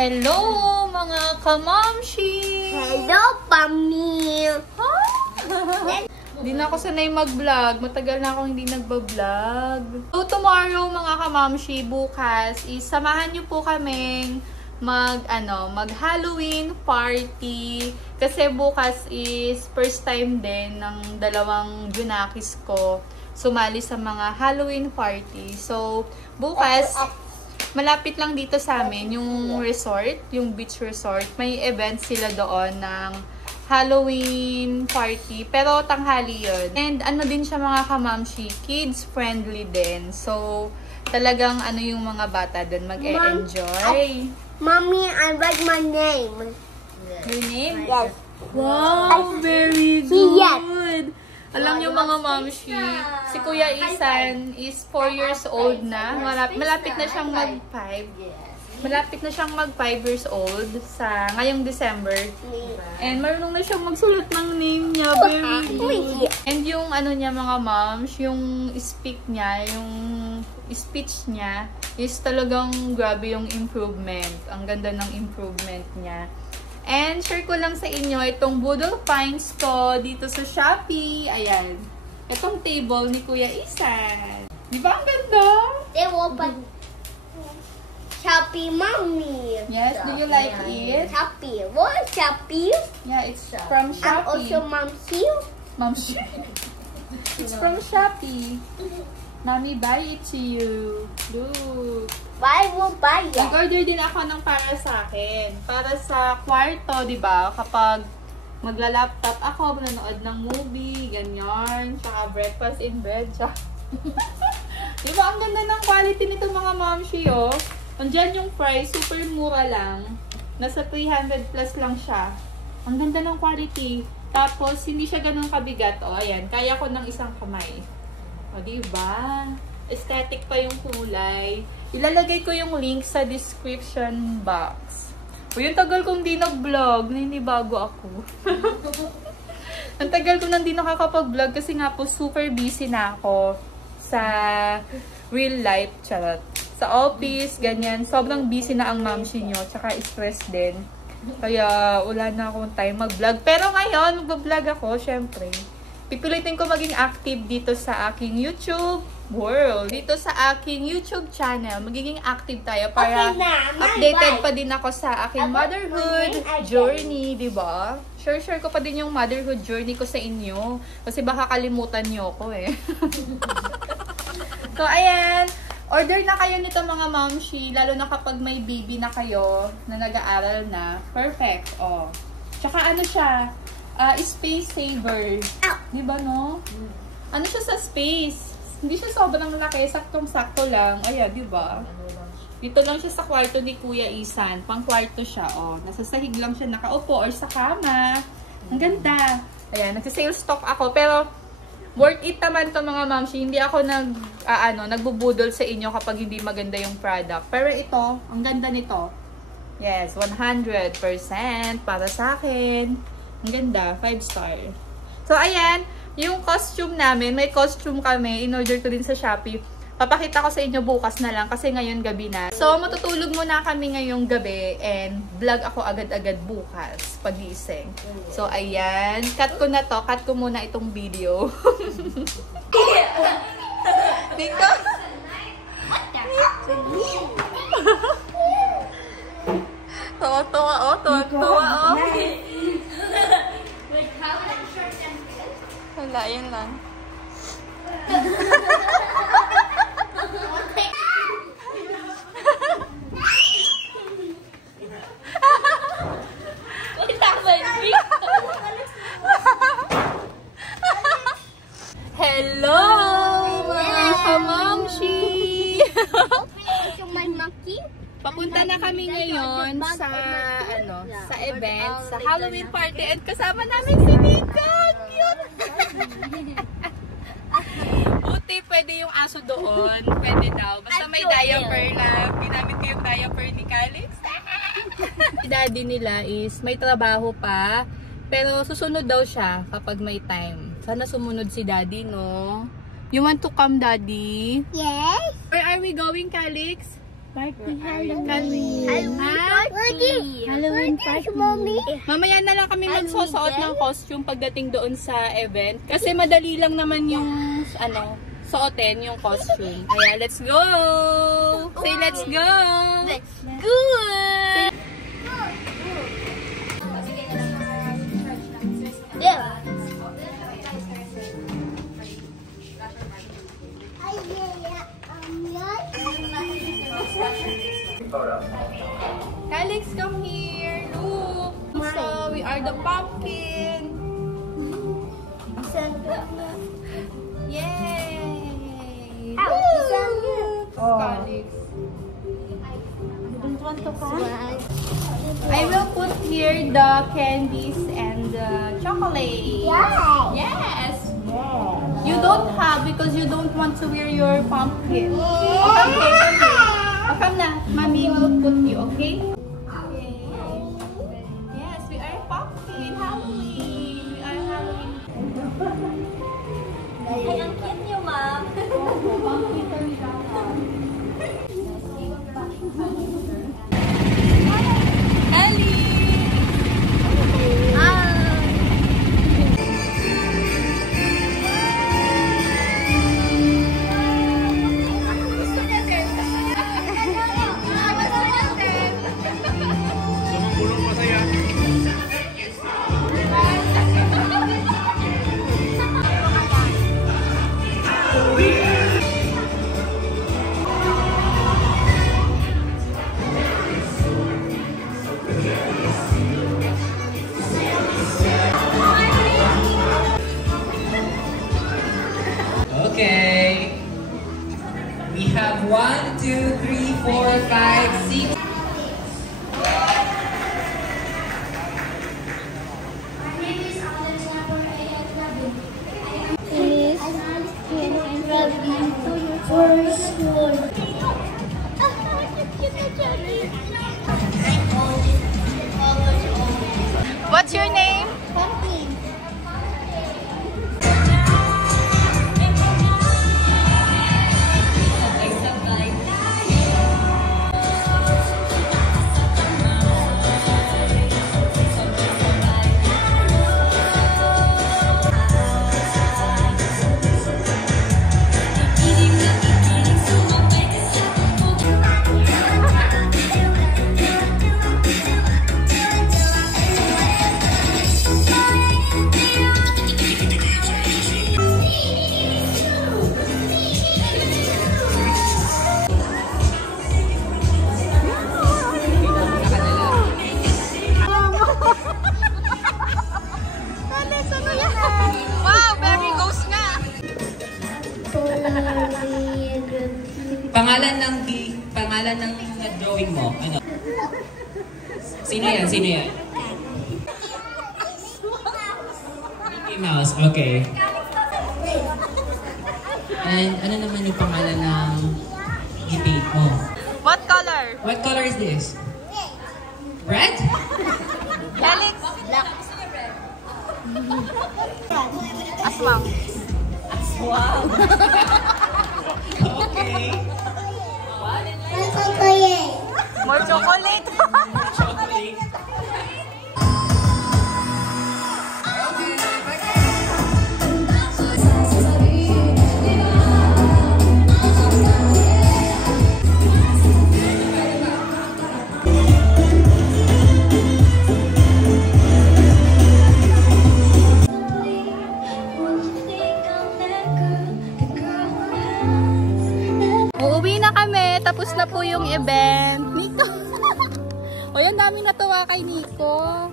Hello mga kamamshi! Hello, Pami! Hindi na ako sanay mag-vlog. Matagal na akong hindi nagba-vlog. So tomorrow mga kamamshi, bukas, samahan niyo po kaming mag-Halloween party. Kasi bukas is first time din ng dalawang junakis ko sumali sa mga Halloween party. So bukas, malapit lang dito sa amin, yung resort, yung beach resort. May event sila doon ng Halloween party. Pero tanghali yun. And ano din siya mga kamamshi, kids friendly din. So, talagang yung mga bata doon mag-e-enjoy. Mommy, I write my name. Your name? Yes. Wow, very good. Alam niyo mga mamshi, si Kuya Isan is 4 years old na. Malapit na siyang mag-5. Malapit na siyang mag-5 years old sa ngayong December. And marunong na siyang magsulat ng name niya. Very good. And yung niya mga moms, yung speak niya, yung speech niya is talagang grabe yung improvement. Ang ganda ng improvement niya. And share ko lang sa inyo itong Boodle Finds ko dito sa Shopee. Ayan. Itong table ni Kuya Isan. Di ba ang ganda? They open Shopee, Mommy. Yes, do you like it? Shopee. What is Shopee? Yeah, it's from And Shopee. also Mom's here. Mom's It's from Shopee. Mommy, buy it to you. Look. Why will buy it? Nag-order din ako ng para sa akin. Para sa kwarto, di ba? Kapag magla-laptop ako, manonood ng movie, ganyan. Tsaka breakfast in bed. Di ba? Ang ganda ng quality nito mga momshi, oh. Andyan yung price, super mura lang. Nasa 300 plus lang siya. Ang ganda ng quality. Tapos, hindi siya ganun kabigat. O, ayan. Kaya ko ng isang kamay. O, diba? Aesthetic pa yung kulay. Ilalagay ko yung link sa description box. O, yung tagal kong di nag-vlog. Bago ako. Ang tagal ko nang di nakakapag-vlog kasi nga po super busy na ako sa real life. Charot. Sa office, ganyan. Sobrang busy na ang mamshi nyo. Tsaka stress din. Kaya wala na akong time mag-vlog. Pero ngayon, mag-vlog ako, syempre. Pipilitin ko maging active dito sa aking YouTube world. Dito sa aking YouTube channel. Magiging active tayo para updated pa din ako sa aking motherhood journey, diba? Share ko pa din yung motherhood journey ko sa inyo. Kasi baka kalimutan nyo ako eh. So, ayan. Order na kayo nito mga momshi. Lalo na kapag may baby na kayo na nag-aaral na. Perfect. Oh. Tsaka ano siya? Space saver. Diba, no? Ano siya sa space? Hindi siya sobrang laki. Saktong-sakto lang. Ayan, diba? Dito lang siya sa kwarto ni Kuya Isan. Pang kwarto siya, oh. Nasa sahig lang siya nakaupo or sa kama. Ang ganda. Ayan, nagsisale stock ako. Pero, worth it naman to mga mamshi. Hindi ako nagbubudol sa inyo kapag hindi maganda yung product. Pero ito, ang ganda nito. Yes, 100% para sa akin. Ang ganda, 5 star. So, ayan, yung costume namin, may costume kami, in-order ko din sa Shopee. Papakita ko sa inyo bukas na lang kasi ngayon gabi na. So, matutulog muna kami ngayong gabi and vlog ako agad-agad bukas pagising. So, ayan, cut ko na to. Cut ko muna itong video. Dito. Tawa-tawa, oh. Tawa-tawa, oh. Wala, yun lang. Hello, mga kamamshi! Papunta na kami ngayon sa event, sa Halloween party at kasama namin si Mika! Cute! Buti pwede yung aso doon, pwede daw. Basta may diaper na, ginamit ko yung diaper ni Calix. Si daddy nila is may trabaho pa, pero susunod daw siya kapag may time. Sana sumunod si daddy, no? You want to come, daddy? Yes. Where are we going, Calix? Party Halloween Mommy. Mamaya na lang kami magsusuot ng costume pagdating doon sa event. Kasi madali lang naman yung, suotin yung costume. Kaya, let's go! Say, let's go! Let's go! Yeah. Alex, come here. Look. So, we are the pumpkin. Yay! Look, Alex. Don't want to come? I will put here the candies and the chocolate. Yeah. Yes. You don't have because you don't want to wear your pumpkin. Oh, come here, come here. Oh, come na. Mommy will put you, okay? Yes, we are pumpkin. Halloween. We are Halloween. Ay, ang cute niyo, ma'am. Pumpkin kami daw. Ellie! Okay. We have 1, 2, 3, 4, 5, 6. What's your name? Wow, very ghost nga. Pangalan ng drawing mo. Ano? Sino yan? Sino yan? Mickey Mouse. Okay. And ano naman yung pangalan ng i-paint mo? What color? What color is this? Red? Alex? Black. Aswang. Wow. Okay. More chocolate. Chocolate. Uuwi na kami. Tapos na po yung event. Nico. O yun, daming natuwa kay Nico.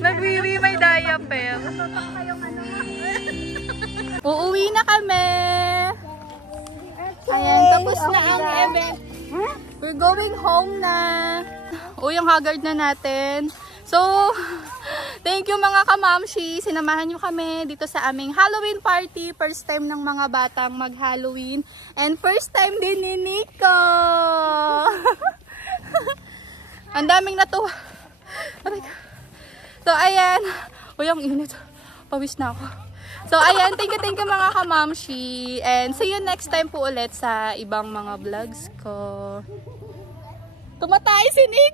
Nagwiwi may diaper. Uuwi na kami. Ayan, tapos na ang event. We're going home na. O, yung haggard na natin. So, thank you mga kamamshi. Sinamahan nyo kami dito sa aming Halloween party. First time ng mga batang mag-Halloween. And first time din ni Nico. Ang daming natuwa. So, ayan. Uy, ang init. Pawis na ako. So, ayan. Thank you mga kamamshi. And see you next time po ulit sa ibang mga vlogs ko. Tumatay si Nick!